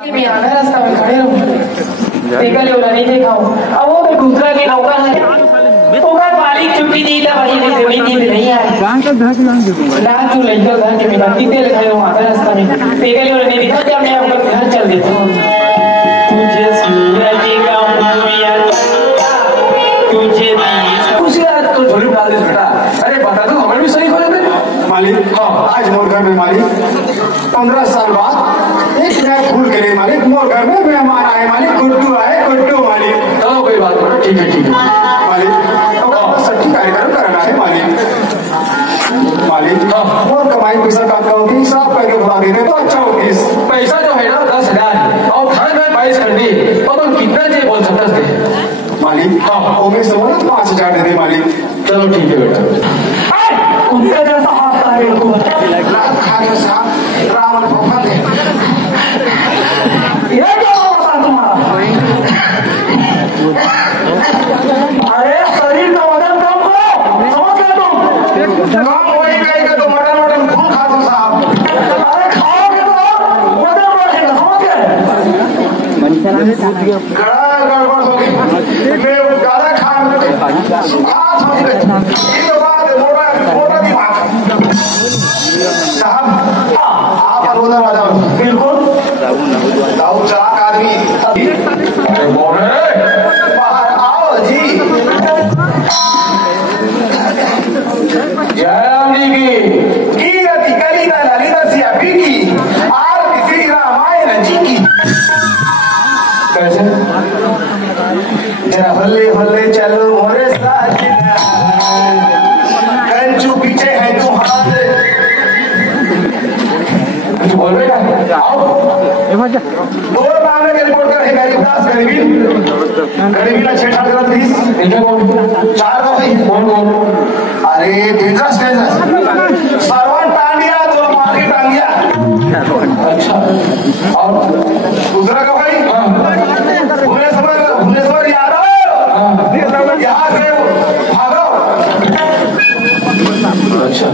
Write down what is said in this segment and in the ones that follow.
मैं आधा रास्ता में खड़े रहूं देखा वाला नहीं देखा हूं। अब वो तो दूसरा के नौका है तो का मालिक छुट्टी दी था भाई नहीं आया गांव का घर रात जो लइका घर के मेरा किते खड़े रहूं आधा रास्ता में देखा वाला नहीं दिखा जब मैं आपका घर चल देता हूं। तुझे सूरज का मूविया तुझे कुछ यार तो झोली डाल दे बेटा। अरे बता दो हमारे भी सही खोले मालिक। हाँ आज मोर घर में मालिक 15 साल बाद एक नया फूल के लिए मालिक मोर घर में मेहमान आए मालिक गुड्डू आए गुड्डू मालिक। चलो कोई बात नहीं ठीक है मालिक तो सच्ची कार्यक्रम करना है मालिक। मालिक मोर कमाई पैसा काटना होगी साफ करके बुला देने तो अच्छा होगी। पैसा जो है ना 10,000 और खान में 22 कर दी और तुम कितना चाहिए बोल सकते थे मालिक। हाँ वो मैं समझ 5,000 दे दे मालिक। चलो ठीक है बेटा उनका जैसा हाथ आ रहे हो रात खा के साथ रावण भगवान है ये क्या होता तुम्हारा। अरे शरीर का वजन कम करो समझ गए तुम काम वही कहेगा तो मटन खूब खा दो साहब। अरे खाओगे तो वजन बढ़ेगा समझ गए। गड़बड़ हो गई मैं ज्यादा खा समझ गए साहब आप रोना वाला बिल्कुल दाऊ चाक आदमी बाहर आओ जी। जयराम जी की रति कलिता ललिता सिया की आरती श्री रामायण जी की। कैसे जरा हल्ले हल्ले चलो मोरे साजना कंचू पीछे है तुम्हारे बोल रहे दो मामले के रिपोर्ट कर गरीबी ना छेड़छाड़ कर प्लीज 4 का भाई अरे डेंजरस सरवन टांडिया जो मार्केट टांडिया। अच्छा और दूसरा का भाई भुवनेश्वर यार यहाँ से भागो। अच्छा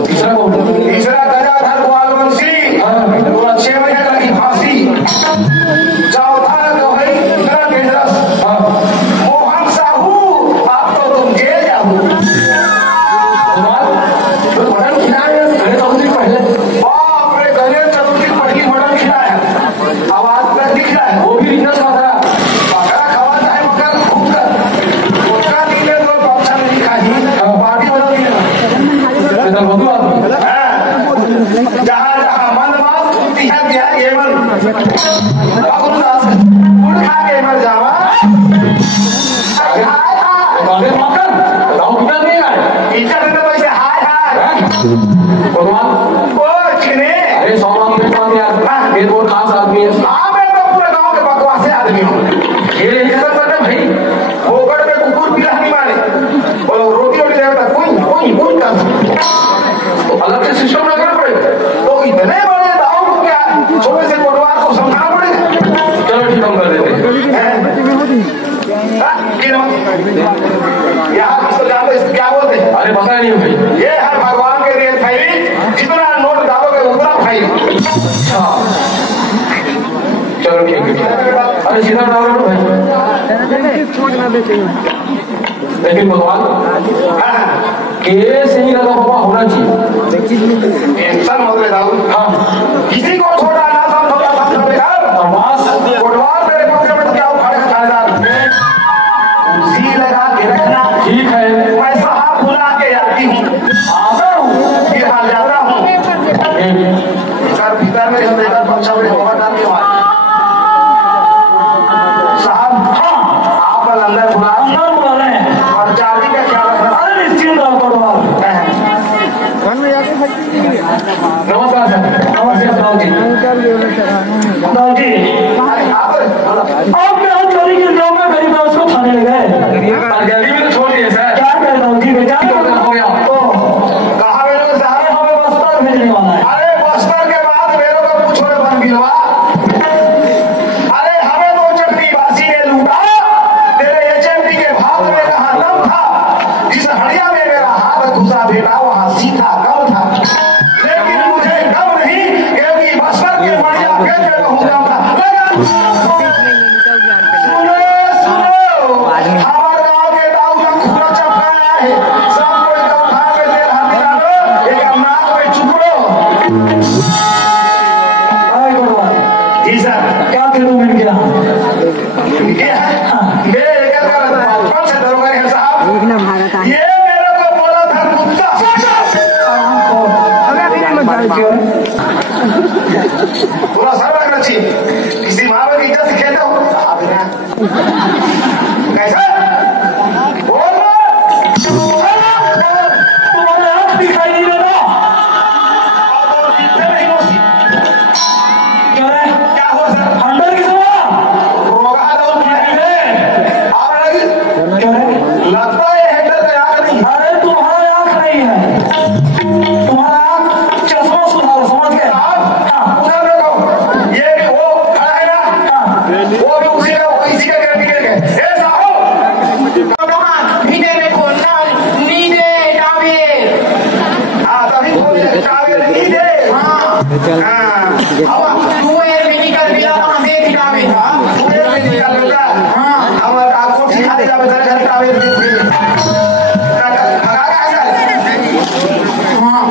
तीसरा गजाधर ग्वालवंशी 6 महीने तक की फांसी। चौथा तो है मोहन साहू आप तो तुम जेल जाओ। मटन खिलाए बाप रे गणेश चतुर्थी पहली मटन खिलाया आवाज में दिख रहा है वो भी बिजनेस बकरा खवाता है मगर भूख कर उसका नीले तो पक्षा में दिखा ही पार्टी बना दी जहाँ जहाँ मन बात ये मन खा के मर जावा। पैसे हाय अरे 100 लाख बहुत खास आदमी है। हाँ मैं तो पूरे गाँव के बकवास से आदमी हूँ भाई पोकड़ में कुकुर पीला नहीं मारे बोलो रोटी वोटी देता कोई तो अलग से सिस्टम लगाना पड़ेगा तो इतने बड़े दाव को क्या छोटे से कोटवार को समझाना पड़ेगा। चलो ठीक हम कर देते यहाँ किसको जानते इसको क्या बोलते हैं। अरे पता नहीं भाई ये है भगवान के लिए फाइल जितना नोट डालोगे उतना फाइल। चलो ठीक है अरे सीधा डालो भाई लेकिन भगवान केस ही लगा बाबा होना चाहिए टेंशन मत ले दाऊ। हाँ किसी को छोटा ना समझो कोटवार मेरे पक्ष में क्या उखाड़े खानेदार कुर्सी लगा के रखना ठीक है मैं साहब बुला के आती हूँ आता हूँ फिर हाल जाता हूँ भीतर में हम लेकर पक्ष में हवा डाल के मार साहब आप अंदर बुला रहे हैं और जाति का ख्याल रखना। अरे निश्चित रहो कोटवार नमस्कार सर। नमस्कार साहब जी आपने आज चोरी के लोग में गरीब उसको थाने ले गए गरीबी तो छोड़ दिए सर क्या कर रहा हूँ जी बेटा हो गया तो कहाँ भेजो साहब हमें बस्तर भेजने वाला है। अरे बस्तर के बाद मेरे को पूछो रे बन गिलवा देखना भारत आ ये मेरे को बोला था कुत्ता पूरा सर रखना चाहिए किसी माँ की इज्जत खेलते हो कैसा बोल तुम्हारे आँख दिखाई नहीं देता क्या है क्या हुआ सर अंदर की सवा रोगा दो और क्या है लगता है हेडर का याद नहीं अरे तुम्हारा आँख नहीं है तुम्हारा आँख चश्मा सुधारो समझ गए उधर देखो ये भी वो खड़ा है ना वो भी उसी का इसी का गारंटी कर गए ए साहब भीतर में खोलना नीचे डावे हाँ तभी खोल चावे नहीं दे हाँ अब तू ये मेडिकल बिला वहाँ दे डावे था पूरे में निकाल लेता हाँ अब आपको ठिका दे जावे तेरे घर चावे दे भगा का है हाँ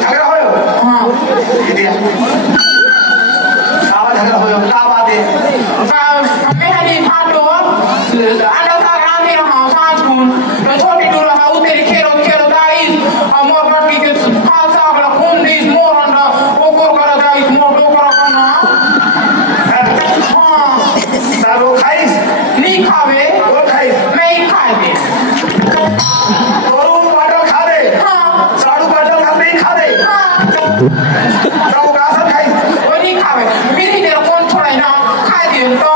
झगड़ा हो हाँ ये दिया सावा झगड़ा हो क्या बात है हमें हनी फाटो अंडा सा रामी रहा सांच कौन तो छोटी दूर रहा उते खेलो खेलो दाइस और मोर बाकी के फासा वाला खून दिस मोर अंडा वो को करा दाइस मोर दो करा करना हाँ सारो खाइस नहीं खावे वो खाइस मैं ही खाए तोरू पाटल खा दे हाँ साड़ू पाटल खा नहीं खा दे हाँ तो गासन खाइस वो नहीं खावे मेरी देर कौन छोड़े ना खाए दे तो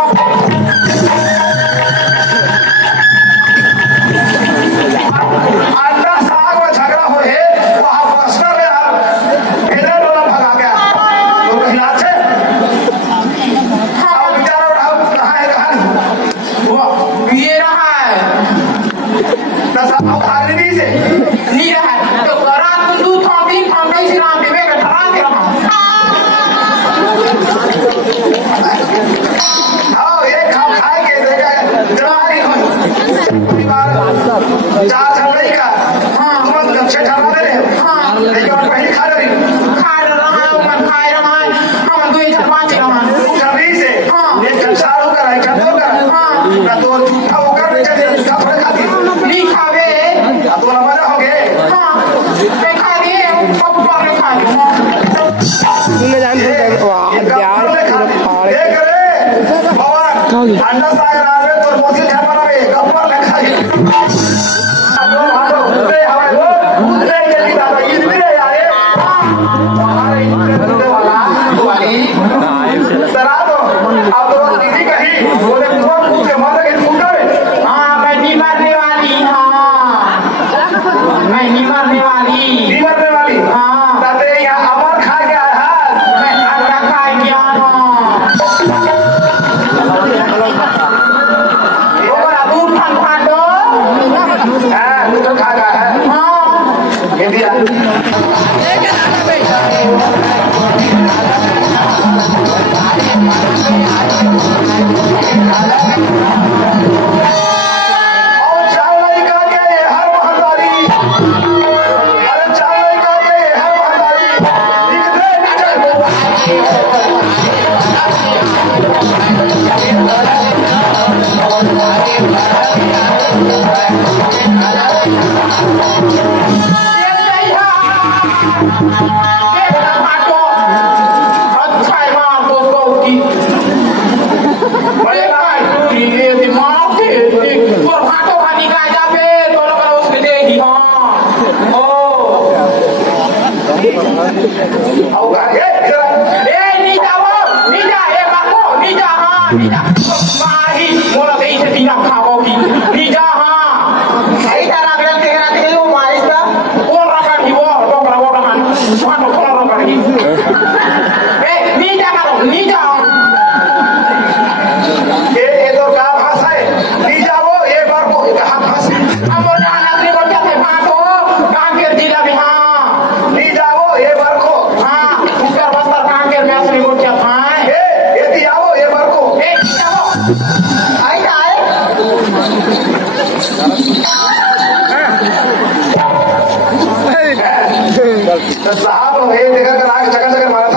अंडा साग में झगड़ा हो है वहाँ पर्सनल है यार इधर डोला भगा गया तो कहीं अच्छे हाँ बेचारा उठाओ कहाँ है वो ये रहा है दस आप भाग नहीं से नहीं रहा है तो रात को दूध थाम नहीं से रात में ठहरा के रहा हाँ ये खाए के देखा जवानी हो चार झगड़े का हाँ तुम अच्छे ठहरा दे रहे हो हाँ लेकिन और पहले खा रही खा रहा है मैं खा रहा है हम दो ही पाँच रहा है तू जल्दी से हाँ। ये चारों का है क्या दो का हाँ। ना तो झूठा होकर बेचा दे झूठा थोड़ा खाती नहीं खावे ना तो मजा हो गए हाँ मैं खा रही हूँ सब बार खा रही हूँ अंडा साग रावे तो मोसी झपना में गप्पर लिखा है अब लोग हारो उठे हमारे लोग कूद नहीं जल्दी बाबा इसलिए यार हमारे इतने वाला वाली डरा दो अब तो दीदी कही बोले तुम कूद के मार के मुंडा में हाँ मैं नहीं मारने वाली हाँ मैं नहीं मारने वाली नहीं मरने वाली हाँ ताते यहाँ अमर खा गया है मैं अंडा खा गया हूँ वो बड़ा दूध फान दो हाँ तू तो खा गया है हाँ ये दिया और चावल का के हर महतारी अरे चावल का के हर महतारी निकले अच्छा है मां दोस्तों की बड़े भाई पूरी ये दिमाग के पर भाटो खानी का जावे तो लोग उसके दे ही हां ओ आओ ये जरा ए नीचा ए बाको नीचा हां नीचा माही मोला दे से बिना खाओगी नीचा हां आई तारा बेल के रात के वो मारिस का वो रखा ही वो डोकरा वो डमान भाटो कोन रखा ही ए नीचा नीचा ये तो क्या भाषा है नहीं जाओ ये बार को कहाँ भाषा हमर नागरी बच्चा थे भाटो कांकेर जिला में हां नहीं जाओ ये बार को हां उत्तर बस्तर कांकेर में असली बच्चा था ये दियाओ ये बार को ए जाओ आई आए साहब ये देखा कर आगे चक्कर चक्कर मारा